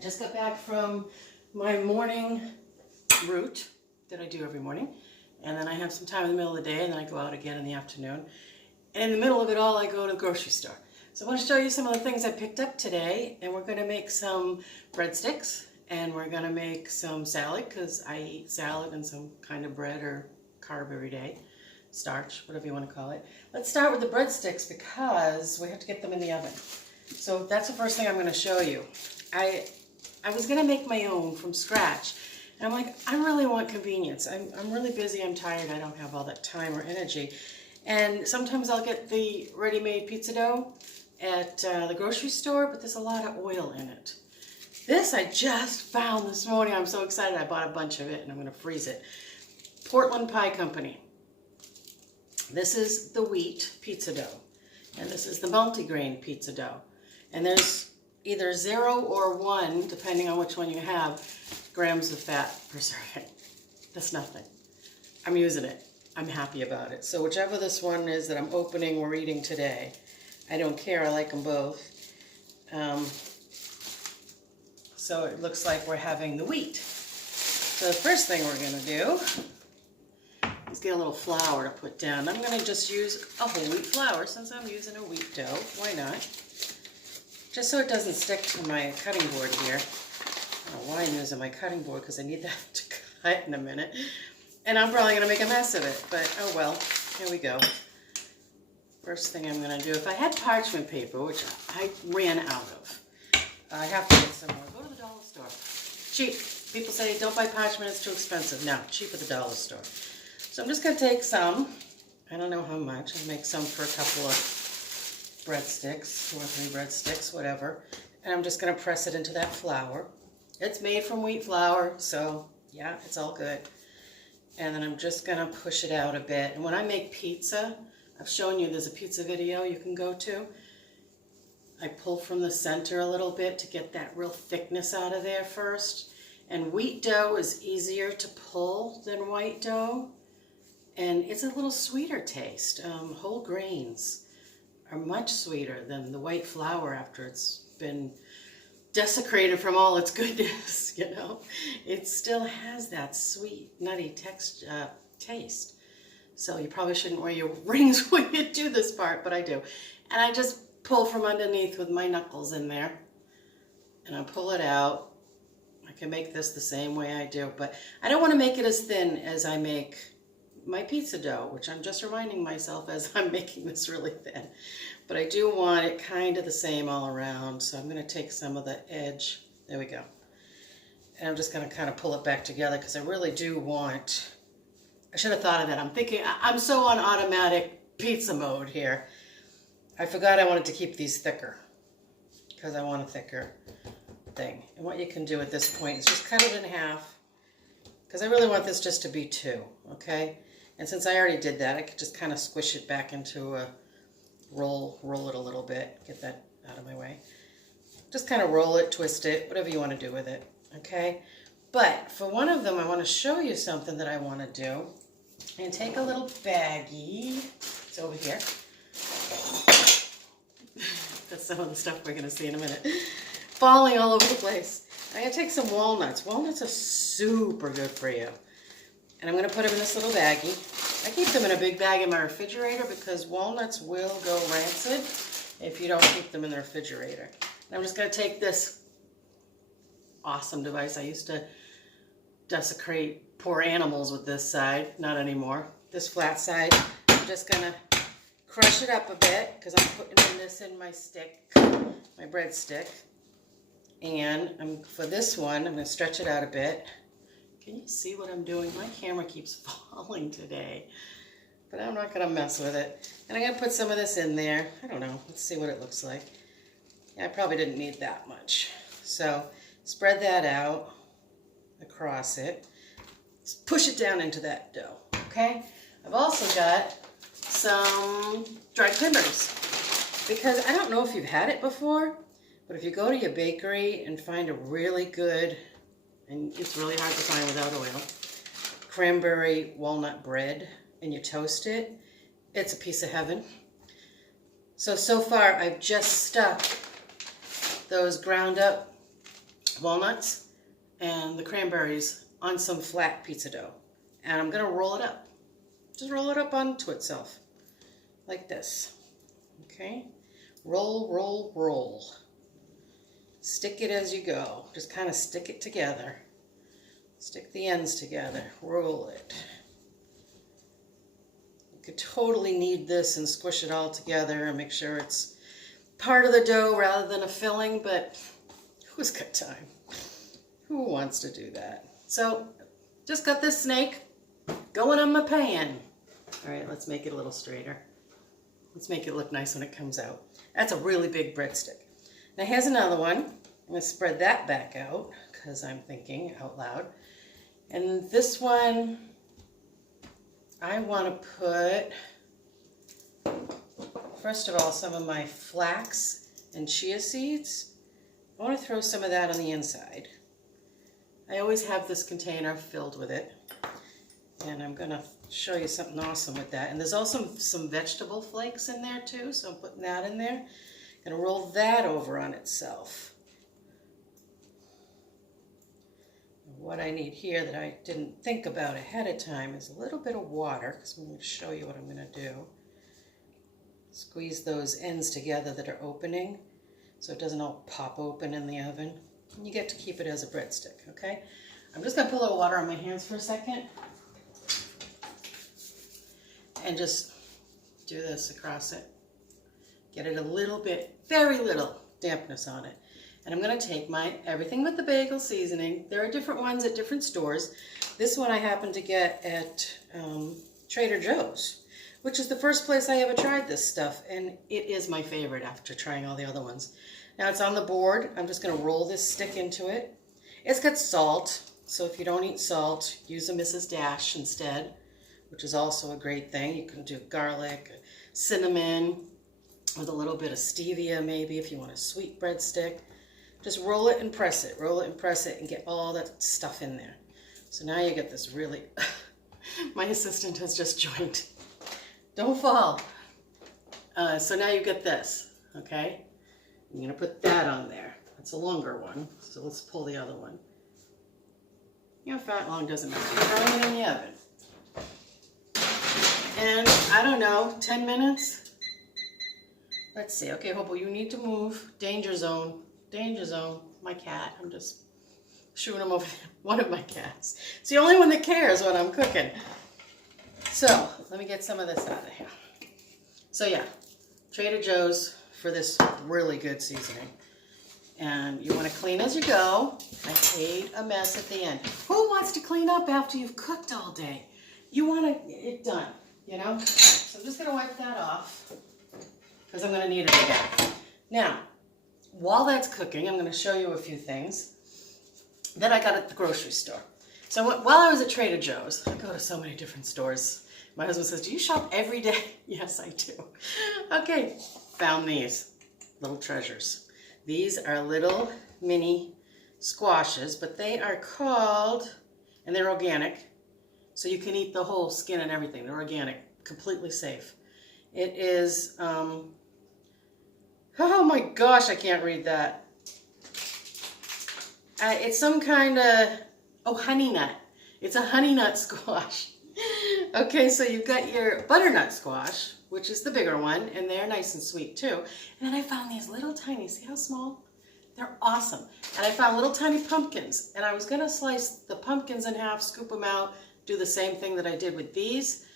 Just got back from my morning route that I do every morning. And then I have some time in the middle of the day, and then I go out again in the afternoon. And in the middle of it all, I go to the grocery store. So I want to show you some of the things I picked up today, and we're going to make some breadsticks, and we're going to make some salad, because I eat salad and some kind of bread or carb every day. Starch, whatever you want to call it. Let's start with the breadsticks because we have to get them in the oven. So that's the first thing I'm going to show you. I was going to make my own from scratch. And I'm like, I really want convenience. I'm really busy, I'm tired, I don't have all that time or energy. And sometimes I'll get the ready-made pizza dough at the grocery store, but there's a lot of oil in it. This I just found this morning. I'm so excited. I bought a bunch of it and I'm going to freeze it. Portland Pie Company. This is the wheat pizza dough. And this is the multigrain pizza dough. And there's either 0 or 1, depending on which one you have, grams of fat per serving. That's nothing. I'm using it. I'm happy about it. So whichever this one is that I'm opening or eating today, I don't care. I like them both. So it looks like we're having the wheat. So the first thing we're going to do is get a little flour to put down. I'm going to just use a whole wheat flour since I'm using a wheat dough. Why not? Just so it doesn't stick to my cutting board here. I don't know why I'm using my cutting board because I need that to cut in a minute. And I'm probably going to make a mess of it, but oh well. Here we go. First thing I'm going to do, if I had parchment paper, which I ran out of, I have to get some more. Go to the dollar store. Cheap. People say don't buy parchment, it's too expensive. No, cheap at the dollar store. So I'm just going to take some, I don't know how much, I'll make some for a couple of breadsticks, 2 or 3 breadsticks, whatever. And I'm just going to press it into that flour. It's made from wheat flour, so yeah, it's all good. And then I'm just going to push it out a bit. And when I make pizza, I've shown you there's a pizza video you can go to. I pull from the center a little bit to get that real thickness out of there first. And wheat dough is easier to pull than white dough. And it's a little sweeter taste. Whole grains are much sweeter than the white flour after it's been desecrated from all its goodness, you know. It still has that sweet, nutty taste. So you probably shouldn't wear your rings when you do this part, but I do. And I just pull from underneath with my knuckles in there. And I pull it out. I can make this the same way I do, but I don't want to make it as thin as I make my pizza dough, which I'm just reminding myself as I'm making this really thin. But I do want it kind of the same all around, so I'm going to take some of the edge. There we go. And I'm just going to kind of pull it back together because I really do want, I should have thought of that. I'm thinking, I'm so on automatic pizza mode here. I forgot I wanted to keep these thicker because I want a thicker thing. And what you can do at this point is just cut it in half because I really want this just to be 2, okay? And since I already did that, I could just kind of squish it back into a roll it a little bit, get that out of my way. Just kind of roll it, twist it, whatever you want to do with it, okay? But for one of them, I want to show you something that I want to do. And take a little baggie, it's over here. That's some of the stuff we're going to see in a minute. Falling all over the place. I'm going to take some walnuts. Walnuts are super good for you. And I'm going to put them in this little baggie. I keep them in a big bag in my refrigerator because walnuts will go rancid if you don't keep them in the refrigerator. And I'm just going to take this awesome device. I used to desecrate poor animals with this side. Not anymore. This flat side. I'm just going to crush it up a bit because I'm putting this in my stick, my breadstick. And for this one, I'm going to stretch it out a bit. Can you see what I'm doing? My camera keeps falling today, but I'm not going to mess with it. And I'm going to put some of this in there. I don't know. Let's see what it looks like. Yeah, I probably didn't need that much. So spread that out across it. Just push it down into that dough, okay? I've also got some dried cranberries because I don't know if you've had it before, but if you go to your bakery and find a really good, and it's really hard to find without oil, cranberry walnut bread, and you toast it, it's a piece of heaven. So far I've just stuck those ground up walnuts and the cranberries on some flat pizza dough. And I'm gonna roll it up. Just roll it up onto itself, like this, okay? Roll, roll, roll. Stick it as you go. Just kind of stick it together. Stick the ends together, roll it. You could totally knead this and squish it all together and make sure it's part of the dough rather than a filling, but who's got time? Who wants to do that? So just got this snake going on my pan. All right, let's make it a little straighter. Let's make it look nice when it comes out. That's a really big breadstick. Now here's another one. I'm gonna spread that back out because I'm thinking out loud. And this one, I want to put, first of all, some of my flax and chia seeds. I want to throw some of that on the inside. I always have this container filled with it. And I'm going to show you something awesome with that. And there's also some vegetable flakes in there too, so I'm putting that in there. I'm going to roll that over on itself. What I need here that I didn't think about ahead of time is a little bit of water, because I'm going to show you what I'm going to do. Squeeze those ends together that are opening so it doesn't all pop open in the oven. And you get to keep it as a breadstick, okay? I'm just going to put a little water on my hands for a second and just do this across it. Get it a little bit, very little dampness on it. And I'm going to take my everything with the bagel seasoning. There are different ones at different stores. This one I happened to get at Trader Joe's, which is the first place I ever tried this stuff. And it is my favorite after trying all the other ones. Now it's on the board. I'm just going to roll this stick into it. It's got salt. So if you don't eat salt, use a Mrs. Dash instead, which is also a great thing. You can do garlic, cinnamon, with a little bit of stevia maybe if you want a sweet breadstick. Just roll it and press it, and get all that stuff in there. So now you get this really, my assistant has just joined. Don't fall. So now you get this, okay? I'm gonna put that on there. That's a longer one, so let's pull the other one. You know, fat, long, doesn't matter. Throw it in the oven. And I don't know, 10 minutes? Let's see, okay, Hobo, you need to move. Danger zone. Danger zone. My cat. I'm just shooing him over one of my cats. It's the only one that cares when I'm cooking. So let me get some of this out of here. So yeah, Trader Joe's for this really good seasoning. And you want to clean as you go. I hate a mess at the end. Who wants to clean up after you've cooked all day? You want it done, you know? So I'm just going to wipe that off because I'm going to need it again. Now, while that's cooking, I'm going to show you a few things that I got at the grocery store. So while I was at Trader Joe's, I go to so many different stores. My husband says, do you shop every day? Yes, I do. Okay, found these little treasures. These are little mini squashes, but they are called, and they're organic, so you can eat the whole skin and everything. They're organic, completely safe. It is, oh my gosh, I can't read that. It's some kind of, honey nut. It's a honey nut squash. Okay, so you've got your butternut squash, which is the bigger one, and they're nice and sweet too. And then I found these little tiny, see how small? They're awesome. And I found little tiny pumpkins, and I was gonna slice the pumpkins in half, scoop them out, do the same thing that I did with these,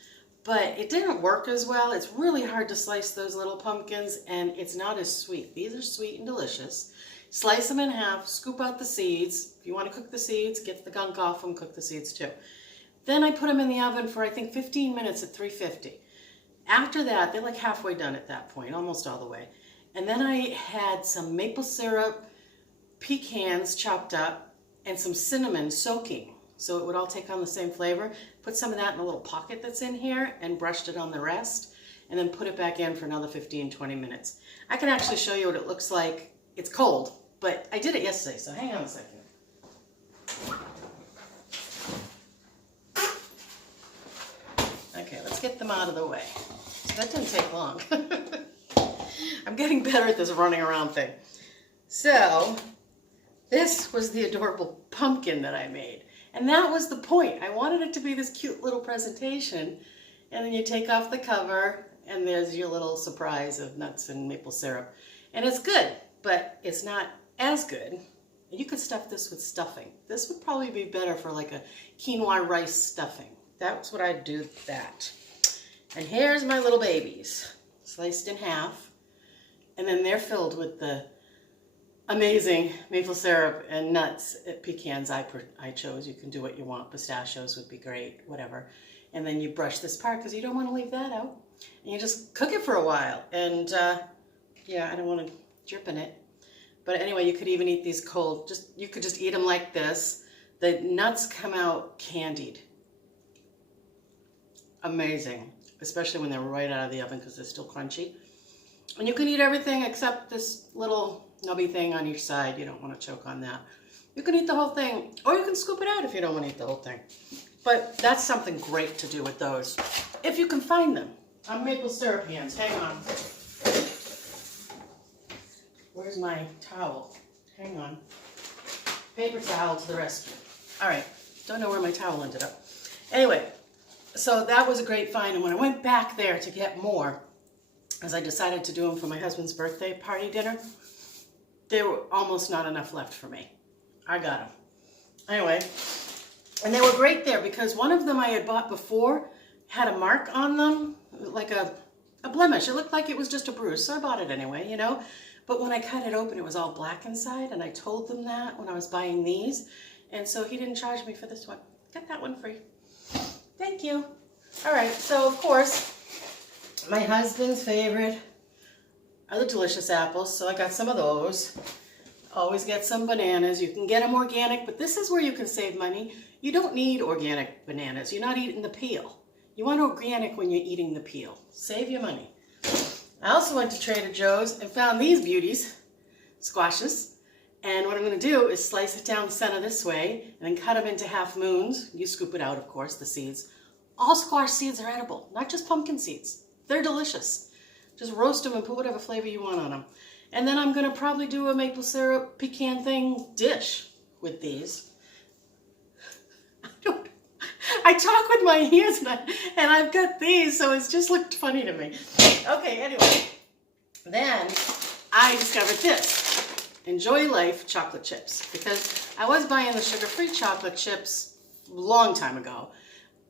but it didn't work as well. It's really hard to slice those little pumpkins, and it's not as sweet. These are sweet and delicious. Slice them in half, scoop out the seeds. If you want to cook the seeds, get the gunk off them, cook the seeds too. Then I put them in the oven for, I think, 15 minutes at 350. After that, they're like halfway done at that point, almost all the way. And then I had some maple syrup, pecans chopped up, and some cinnamon soaking, so it would all take on the same flavor. Put some of that in a little pocket that's in here and brushed it on the rest, and then put it back in for another 15, 20 minutes. I can actually show you what it looks like. It's cold, but I did it yesterday, so hang on a second. Okay, let's get them out of the way. So that didn't take long. I'm getting better at this running around thing. So, this was the adorable pumpkin that I made. And that was the point. I wanted it to be this cute little presentation. And then you take off the cover and there's your little surprise of nuts and maple syrup. And it's good, but it's not as good. You could stuff this with stuffing. This would probably be better for like a quinoa rice stuffing. That's what I'd do with that. And here's my little babies, sliced in half. And then they're filled with the amazing maple syrup and nuts. Pecans I chose. You can do what you want. Pistachios would be great, whatever. And then you brush this part because you don't want to leave that out. And you just cook it for a while. And yeah, I don't want to drip in it. But anyway, you could even eat these cold. You could just eat them like this. The nuts come out candied. Amazing. Especially when they're right out of the oven because they're still crunchy. And you can eat everything except this little nubby thing on each side. You don't want to choke on that. You can eat the whole thing, or you can scoop it out if you don't want to eat the whole thing. But that's something great to do with those, if you can find them. On maple syrup hands. Hang on. Where's my towel? Hang on. Paper towel to the rescue. All right. Don't know where my towel ended up. Anyway, so that was a great find. And when I went back there to get more, as I decided to do them for my husband's birthday party dinner, there were almost not enough left for me. I got them. Anyway, and they were great there because one of them I had bought before had a mark on them, like a blemish. It looked like it was just a bruise, so I bought it anyway, you know. But when I cut it open, it was all black inside, and I told them that when I was buying these, and so he didn't charge me for this one. Got that one free. Thank you. All right, so of course, my husband's favorite are the delicious apples, so I got some of those. Always get some bananas. You can get them organic, but this is where you can save money. You don't need organic bananas. You're not eating the peel. You want organic when you're eating the peel. Save your money. I also went to Trader Joe's and found these beauties, squashes. And what I'm going to do is slice it down the center this way and then cut them into half moons. You scoop it out, of course, the seeds. All squash seeds are edible, not just pumpkin seeds. They're delicious. Just roast them and put whatever flavor you want on them. And then I'm going to probably do a maple syrup pecan thing dish with these. I talk with my hands and I've got these, so it's just looked funny to me. Okay, anyway. Then I discovered this. Enjoy Life chocolate chips. Because I was buying the sugar-free chocolate chips a long time ago,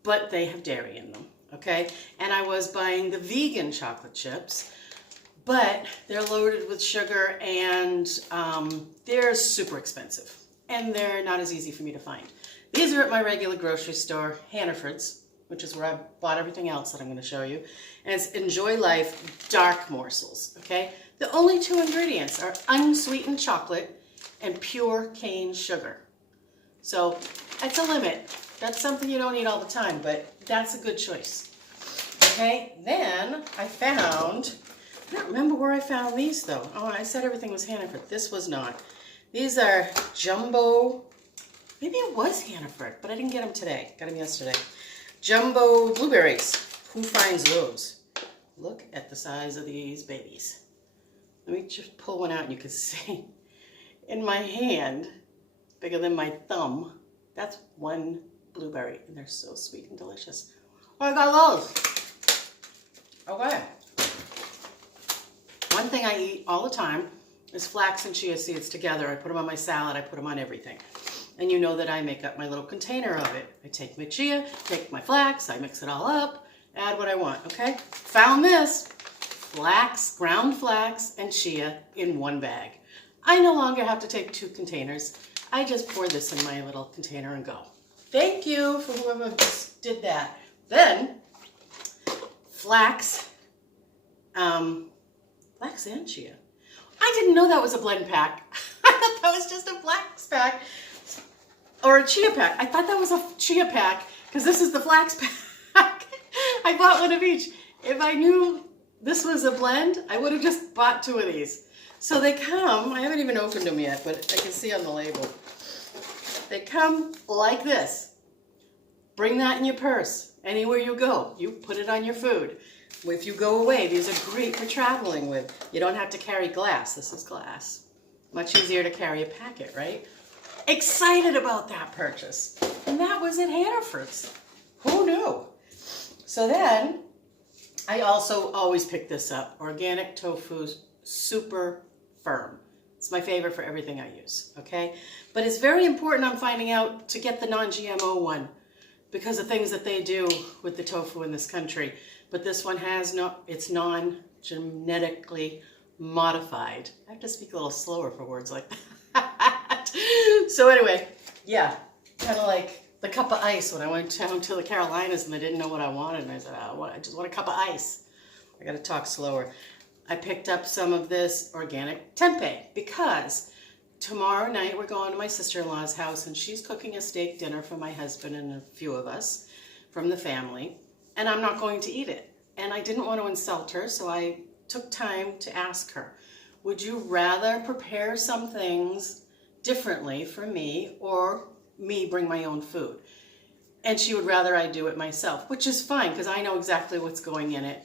but they have dairy in them, okay? And I was buying the vegan chocolate chips, but they're loaded with sugar and they're super expensive. And they're not as easy for me to find. These are at my regular grocery store, Hannaford's, which is where I bought everything else that I'm going to show you. And it's Enjoy Life dark morsels, okay? The only two ingredients are unsweetened chocolate and pure cane sugar. So that's a limit. That's something you don't eat all the time, but that's a good choice. Okay, then I found, I don't remember where I found these though. Oh, I said everything was Hannaford. This was not. These are jumbo, maybe it was Hannaford, but I didn't get them today. Got them yesterday. Jumbo blueberries. Who finds those? Look at the size of these babies. Let me just pull one out and you can see in my hand, bigger than my thumb, that's one blueberry. And they're so sweet and delicious. Oh, I got those. Okay. One thing I eat all the time is flax and chia seeds together. I put them on my salad. I put them on everything. And you know that I make up my little container of it. I take my chia, take my flax, I mix it all up, add what I want, okay? Found this. Flax, ground flax, and chia in one bag. I no longer have to take 2 containers. I just pour this in my little container and go. Thank you for whoever just did that. Then, flax and chia. I didn't know that was a blend pack. I thought that was just a flax pack or a chia pack. I thought that was a chia pack because this is the flax pack. I bought one of each. If I knew this was a blend, I would have just bought 2 of these. So they come, I haven't even opened them yet, but I can see on the label. They come like this. Bring that in your purse. Anywhere you go, you put it on your food. If you go away, these are great for traveling with. You don't have to carry glass. This is glass. Much easier to carry a packet, right? Excited about that purchase. And that was at Hannaford's. Who knew? So then, I also always pick this up. Organic tofu, super firm. It's my favorite for everything I use, okay? But it's very important I'm finding out to get the non-GMO one because of things that they do with the tofu in this country. But this one has it's non-genetically modified. I have to speak a little slower for words like that. So anyway, yeah, kind of like the cup of ice when I went down to the Carolinas and they didn't know what I wanted. And I said, I just want a cup of ice. I got to talk slower. I picked up some of this organic tempeh because tomorrow night we're going to my sister-in-law's house and she's cooking a steak dinner for my husband and a few of us from the family. And I'm not going to eat it. And I didn't want to insult her, so I took time to ask her, would you rather prepare some things differently for me or me bring my own food? And she would rather I do it myself, which is fine because I know exactly what's going in it.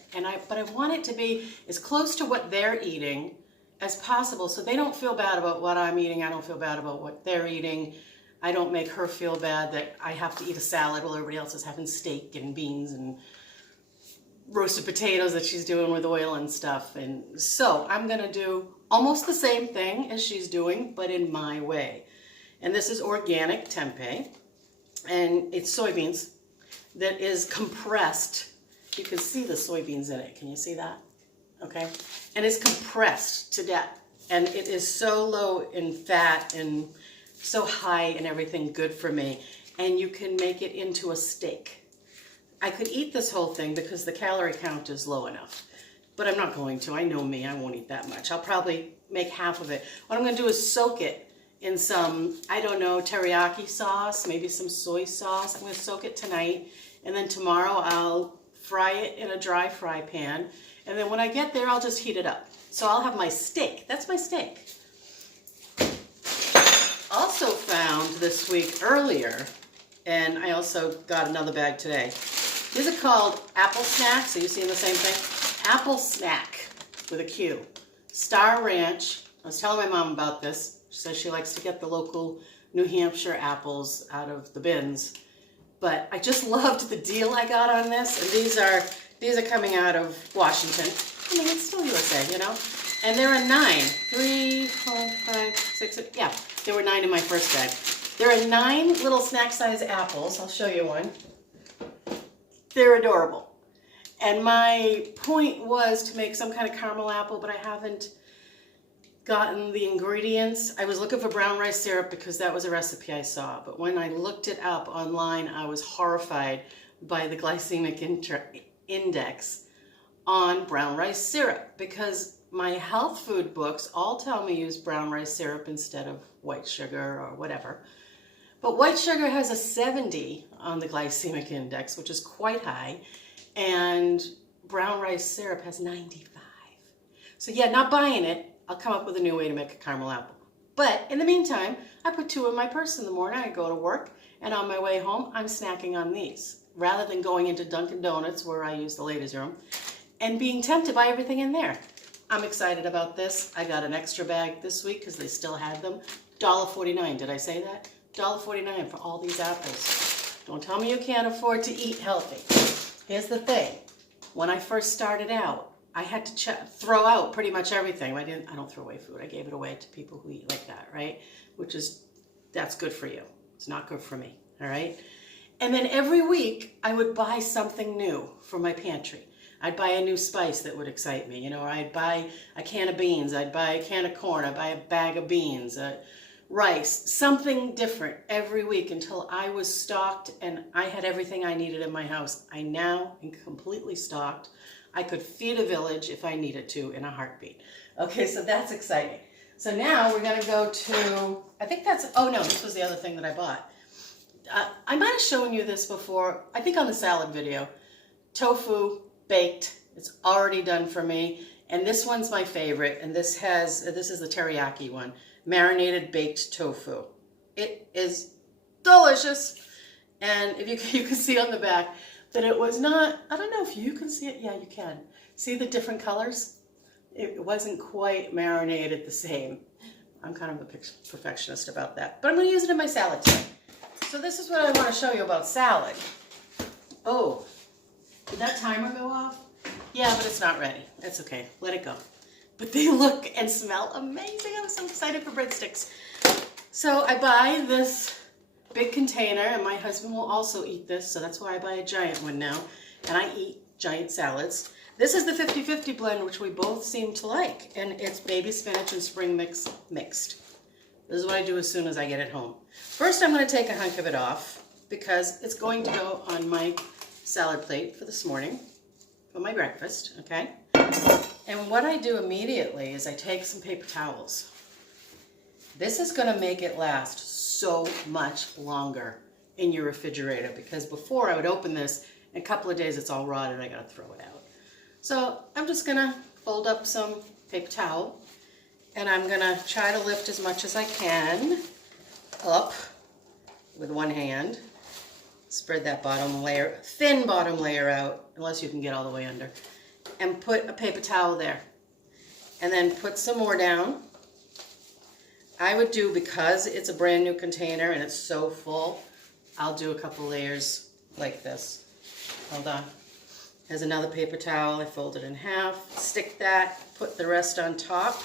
But I want it to be as close to what they're eating as possible so they don't feel bad about what I'm eating. I don't feel bad about what they're eating. I don't make her feel bad that I have to eat a salad while everybody else is having steak and beans and roasted potatoes that she's doing with oil and stuff. And so I'm going to do almost the same thing as she's doing, but in my way. And this is organic tempeh. And it's soybeans that is compressed. You can see the soybeans in it. Can you see that? Okay. And it's compressed to death. And it is so low in fat and so high in everything good for me. And you can make it into a steak. I could eat this whole thing because the calorie count is low enough. But I'm not going to. I know me. I won't eat that much. I'll probably make half of it. What I'm going to do is soak it in some, I don't know, teriyaki sauce, maybe some soy sauce. I'm going to soak it tonight. And then tomorrow I'll fry it in a dry fry pan. And then when I get there, I'll just heat it up. So I'll have my steak. That's my steak. Also found this week earlier, and I also got another bag today. These are called apple snacks. Are you seeing the same thing? Apple snack with a Q. Star Ranch. I was telling my mom about this. She says she likes to get the local New Hampshire apples out of the bins. But I just loved the deal I got on this. And these are coming out of Washington. I mean, it's still USA, you know? And there are 9. 3, 4, 5, 6, yeah. There were 9 in my first bag. There are 9 little snack-sized apples. I'll show you one. They're adorable. And my point was to make some kind of caramel apple, but I haven't gotten the ingredients. I was looking for brown rice syrup because that was a recipe I saw. But when I looked it up online, I was horrified by the glycemic index on brown rice syrup because my health food books all tell me use brown rice syrup instead of white sugar or whatever. But white sugar has a 70 on the glycemic index, which is quite high, and brown rice syrup has 95. So yeah, not buying it. I'll come up with a new way to make a caramel apple. But in the meantime, I put 2 in my purse in the morning. I go to work, and on my way home, I'm snacking on these, rather than going into Dunkin' Donuts, where I use the ladies' room, and being tempted by everything in there. I'm excited about this. I got an extra bag this week because they still had them. $1.49. Did I say that? $1.49 for all these apples. Don't tell me you can't afford to eat healthy. Here's the thing. When I first started out, I had to throw out pretty much everything. I don't throw away food. I gave it away to people who eat like that, right? That's good for you. It's not good for me, all right? And then every week, I would buy something new for my pantry. I'd buy a new spice that would excite me, you know, or I'd buy a can of beans, I'd buy a can of corn, I'd buy a bag of beans, rice, something different every week until I was stocked and I had everything I needed in my house. I now am completely stocked. I could feed a village if I needed to in a heartbeat. Okay, so that's exciting. So now we're going to go to, I think that's, oh no, this was the other thing that I bought. I might have shown you this before, I think on the salad video. Tofu, baked, it's already done for me. And this one's my favorite, and this is the teriyaki one. Marinated baked tofu. It is delicious. And if you can see on the back, that it was not, I don't know if you can see it. Yeah, you can. See the different colors? It wasn't quite marinated the same. I'm kind of a perfectionist about that. But I'm going to use it in my salad today. So this is what I want to show you about salad. Oh, did that timer go off? Yeah, but it's not ready. That's okay. Let it go. But they look and smell amazing. I'm so excited for breadsticks. So I buy this big container, and my husband will also eat this, so that's why I buy a giant one now. And I eat giant salads. This is the 50-50 blend, which we both seem to like, and it's baby spinach and spring mix mixed. This is what I do as soon as I get it home. First, I'm going to take a hunk of it off because it's going to go on my salad plate for this morning, for my breakfast, okay? And what I do immediately is I take some paper towels. This is going to make it last so much longer in your refrigerator, because before I would open this, in a couple of days it's all rotted and I got to throw it out. So I'm just going to fold up some paper towel, and I'm going to try to lift as much as I can up with one hand. Spread that bottom layer, thin bottom layer out, unless you can get all the way under, and put a paper towel there. And then put some more down. I would do, because it's a brand new container and it's so full, I'll do a couple layers like this. Hold on. There's another paper towel. I fold it in half, stick that, put the rest on top.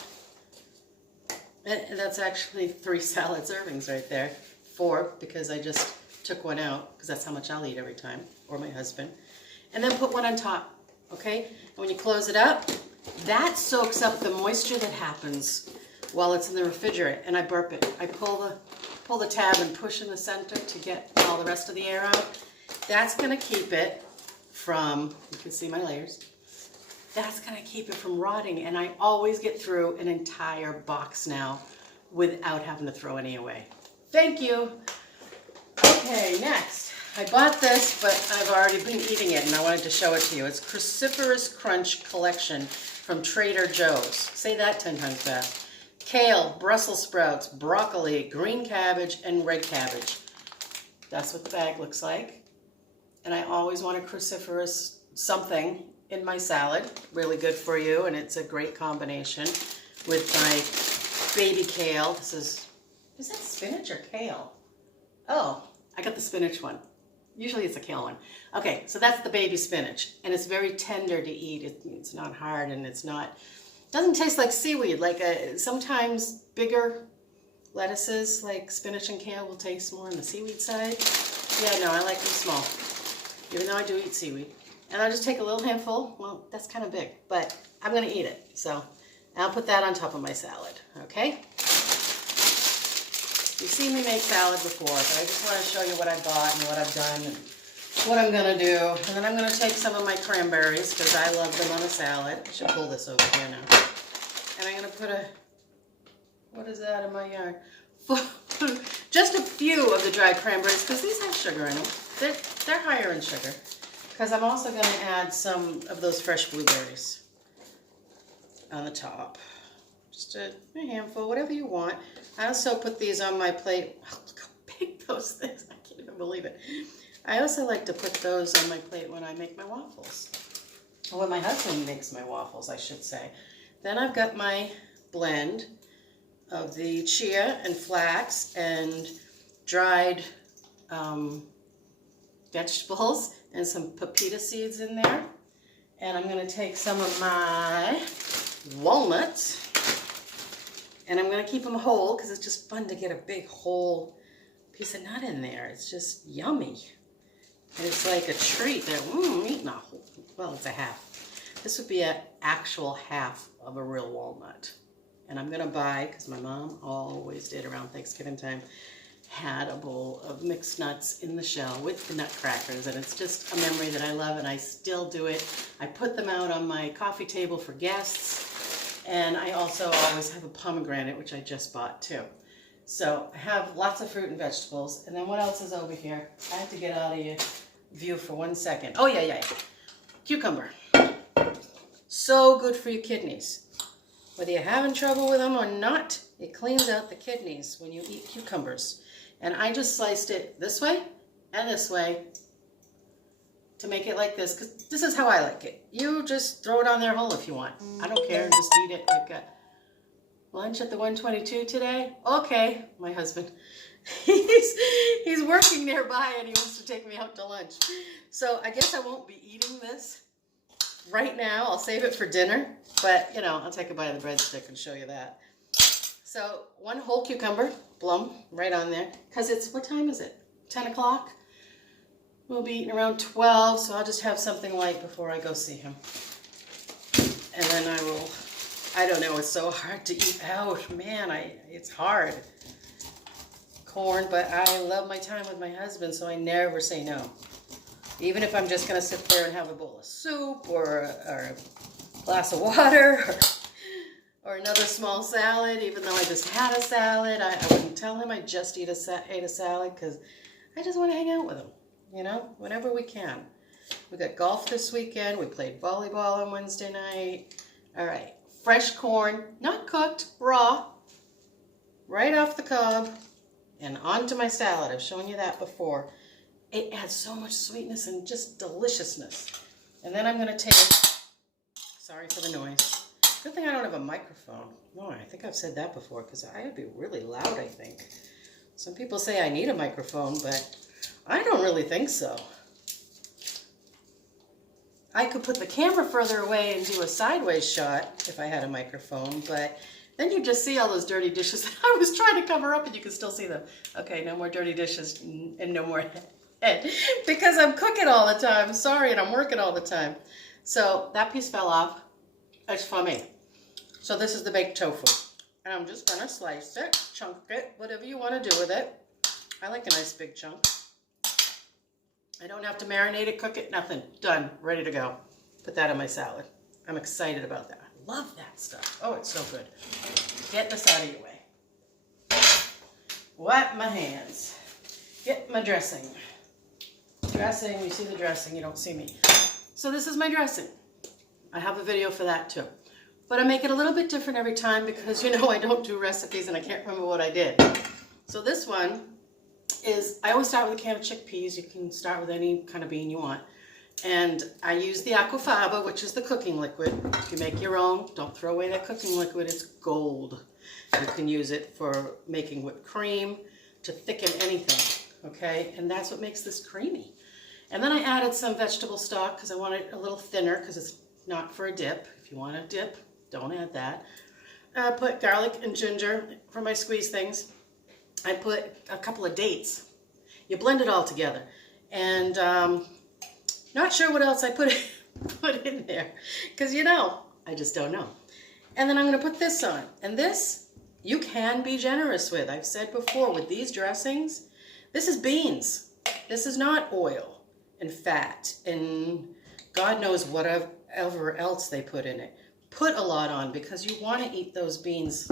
And that's actually 3 salad servings right there. 4, because I just took one out, because that's how much I'll eat every time, or my husband. And then put one on top, okay? And when you close it up, that soaks up the moisture that happens while it's in the refrigerator, and I burp it. I pull the tab and push in the center to get all the rest of the air out. That's gonna keep it from, you can see my layers, that's gonna keep it from rotting, and I always get through an entire box now without having to throw any away. Thank you. Okay, next. I bought this, but I've already been eating it, and I wanted to show it to you. It's Cruciferous Crunch Collection from Trader Joe's. Say that 10 times fast. Kale, Brussels sprouts, broccoli, green cabbage, and red cabbage. That's what the bag looks like. And I always want a cruciferous something in my salad. Really good for you, and it's a great combination with my baby kale. Is that spinach or kale? Oh, I got the spinach one. Usually it's a kale one. Okay, so that's the baby spinach, and it's very tender to eat. It's not hard, and doesn't taste like seaweed. Like sometimes bigger lettuces like spinach and kale will taste more on the seaweed side. Yeah, no, I like them small, even though I do eat seaweed. And I'll just take a little handful. Well, that's kind of big, but I'm gonna eat it. So I'll put that on top of my salad, okay? You've seen me make salad before, but I just want to show you what I bought and what I've done and what I'm going to do. And then I'm going to take some of my cranberries, because I love them on a salad. I should pull this over here now. And I'm going to put what is that in my yard? Just a few of the dried cranberries, because these have sugar in them. They're higher in sugar. Because I'm also going to add some of those fresh blueberries on the top. Just a handful, whatever you want. I also put these on my plate. Oh, look how big those things, I can't even believe it. I also like to put those on my plate when I make my waffles. Or when my husband makes my waffles, I should say. Then I've got my blend of the chia and flax and dried vegetables and some pepita seeds in there. And I'm going to take some of my walnuts, and I'm going to keep them whole, because it's just fun to get a big whole piece of nut in there. It's just yummy. And it's like a treat that, I'm eating a whole, well, it's a half. This would be an actual half of a real walnut. And I'm going to buy, because my mom always did around Thanksgiving time, had a bowl of mixed nuts in the shell with the nutcrackers, and it's just a memory that I love, and I still do it. I put them out on my coffee table for guests. And I also always have a pomegranate, which I just bought too. So I have lots of fruit and vegetables. And then what else is over here? I have to get out of your view for 1 second. Oh, yeah. Cucumber. So good for your kidneys. Whether you're having trouble with them or not, it cleans out the kidneys when you eat cucumbers. And I just sliced it this way and this way to make it like this, because this is how I like it. You just throw it on there whole if you want. I don't care, just eat it. Lunch at the 122 today? Okay, my husband. He's working nearby and he wants to take me out to lunch. So I guess I won't be eating this right now. I'll save it for dinner. But, you know, I'll take a bite of the breadstick and show you that. So 1 whole cucumber, plum, right on there. Because it's, what time is it? 10 o'clock? We'll be eating around 12, so I'll just have something light before I go see him. And then I don't know, it's so hard to eat out. Man, it's hard. Corn, but I love my time with my husband, so I never say no. Even if I'm just going to sit there and have a bowl of soup or a glass of water or another small salad, even though I just had a salad, I wouldn't tell him I just ate a salad because I just want to hang out with him, you know, whenever we can. We got golf this weekend. We played volleyball on Wednesday night. All right, fresh corn, not cooked, raw, right off the cob. And onto my salad. I've shown you that before. It adds so much sweetness and just deliciousness. And then I'm going to take, sorry for the noise. Good thing I don't have a microphone. No, I think I've said that before because I would be really loud, I think. Some people say I need a microphone, but I don't really think so. I could put the camera further away and do a sideways shot if I had a microphone, but then you just see all those dirty dishes that I was trying to cover up and you can still see them. Okay, no more dirty dishes and no more head. Because I'm cooking all the time. Sorry, and I'm working all the time. So that piece fell off. It's for me. So this is the baked tofu. And I'm just going to slice it, chunk it, whatever you want to do with it. I like a nice big chunk. I don't have to marinate it, cook it, nothing. Done, ready to go. Put that in my salad. I'm excited about that. Love that stuff. Oh, it's so good. Get this out of your way. Wipe my hands. Get my dressing. Dressing, you see the dressing, you don't see me. So this is my dressing. I have a video for that too. But I make it a little bit different every time because, you know, I don't do recipes and I can't remember what I did. So this one is, I always start with a can of chickpeas. You can start with any kind of bean you want. And I use the aquafaba, which is the cooking liquid. If you make your own, don't throw away that cooking liquid. It's gold. You can use it for making whipped cream, to thicken anything, okay? And that's what makes this creamy. And then I added some vegetable stock because I want it a little thinner because it's not for a dip. If you want a dip, don't add that. I put garlic and ginger for my squeeze things. I put a couple of dates. You blend it all together. And not sure what else I put in there because, you know, I just don't know. And then I'm going to put this on. And this, you can be generous with. I've said before, with these dressings, this is beans. This is not oil and fat and God knows whatever else they put in it. Put a lot on because you want to eat those beans.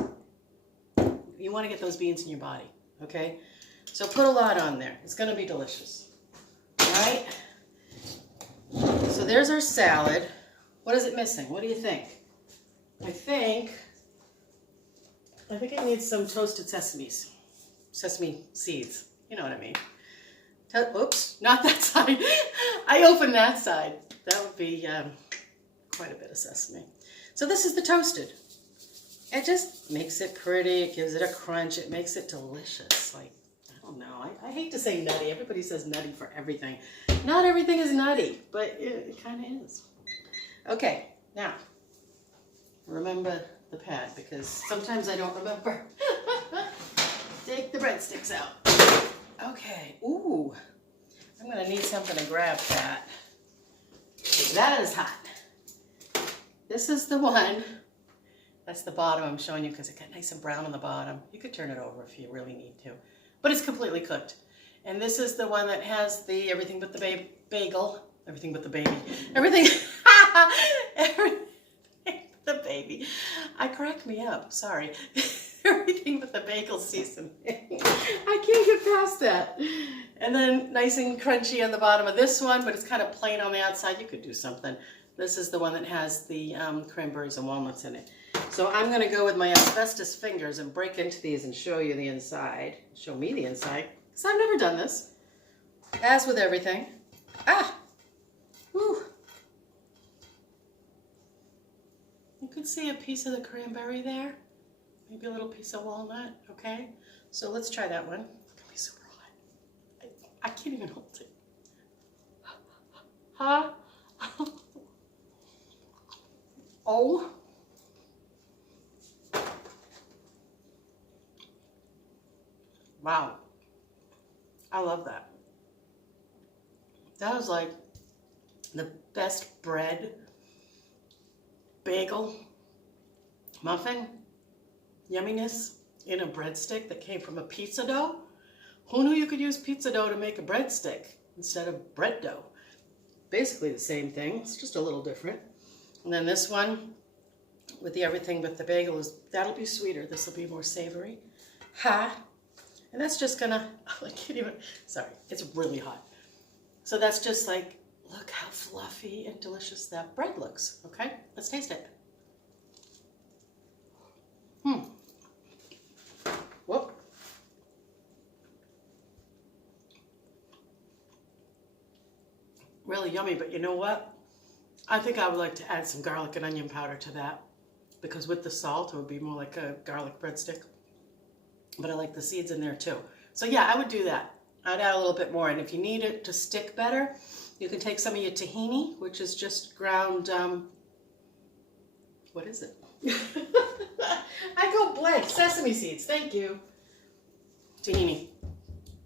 You want to get those beans in your body, okay? So put a lot on there. It's going to be delicious, all right? So there's our salad. What is it missing? What do you think? I think it needs some toasted sesame seeds. You know what I mean. Oops, not that side. I opened that side. That would be quite a bit of sesame. So this is the toasted. It just makes it pretty. It gives it a crunch. It makes it delicious. Like, I don't know. I hate to say nutty. Everybody says nutty for everything. Not everything is nutty, but it kind of is. Okay, now, remember the pad because sometimes I don't remember. Take the breadsticks out. Okay, ooh, I'm gonna need something to grab that. That is hot. This is the one, that's the bottom I'm showing you because it got nice and brown on the bottom. You could turn it over if you really need to, but it's completely cooked. And this is the one that has the everything but the bagel, everything but the baby, everything but the baby. I crack me up, sorry. Everything but the bagel seasoning. I can't get past that. And then nice and crunchy on the bottom of this one, but it's kind of plain on the outside. You could do something. This is the one that has the cranberries and walnuts in it. So I'm going to go with my asbestos fingers and break into these and show you the inside. Show me the inside, because I've never done this. As with everything. Ah! Whew. You could see a piece of the cranberry there. Maybe a little piece of walnut, okay? So let's try that one. It's gonna be super hot. I can't even hold it. Huh? Oh. Wow. I love that. That was like the best bread, bagel, muffin, yumminess in a breadstick that came from a pizza dough. Who knew you could use pizza dough to make a breadstick instead of bread dough? Basically the same thing, it's just a little different. And then this one with the everything but the bagel that'll be sweeter. This will be more savory. Ha! And that's just gonna, I can't even, sorry, it's really hot. So that's just like, look how fluffy and delicious that bread looks, okay? Let's taste it. Whoop. Really yummy, but you know what? I think I would like to add some garlic and onion powder to that, because with the salt, it would be more like a garlic breadstick. But I like the seeds in there too. So yeah, I would do that. I'd add a little bit more, and if you need it to stick better, you can take some of your tahini, which is just ground, what is it? I go blank. Sesame seeds, thank you. Tahini.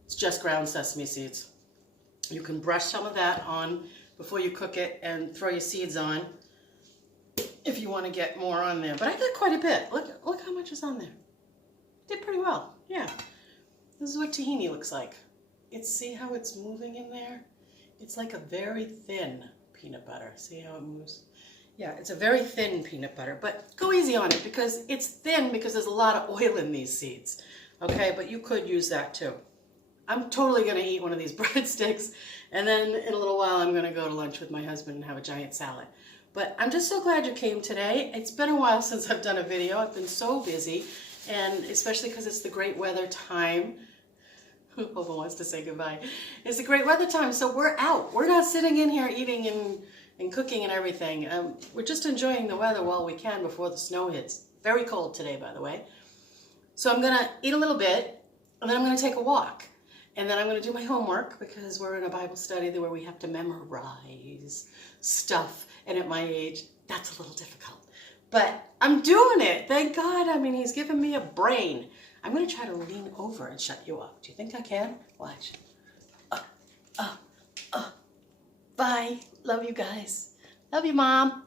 It's just ground sesame seeds. You can brush some of that on before you cook it and throw your seeds on if you want to get more on there. But I got quite a bit. Look how much is on there. Did pretty well, yeah. This is what tahini looks like. See how it's moving in there? It's like a very thin peanut butter. See how it moves? Yeah, it's a very thin peanut butter, but go easy on it because it's thin because there's a lot of oil in these seeds. Okay, but you could use that too. I'm totally gonna eat one of these breadsticks, and then in a little while I'm gonna go to lunch with my husband and have a giant salad. But I'm just so glad you came today. It's been a while since I've done a video. I've been so busy, and especially because it's the great weather time. Hobo wants to say goodbye. It's the great weather time, so we're out. We're not sitting in here eating and cooking and everything. We're just enjoying the weather while we can before the snow hits. Very cold today, by the way. So I'm gonna eat a little bit, and then I'm gonna take a walk. And then I'm gonna do my homework because we're in a Bible study where we have to memorize stuff. And at my age, that's a little difficult. But I'm doing it, thank God. I mean, he's given me a brain. I'm gonna try to lean over and shut you up. Do you think I can? Watch. Bye. Love you guys. Love you, Mom.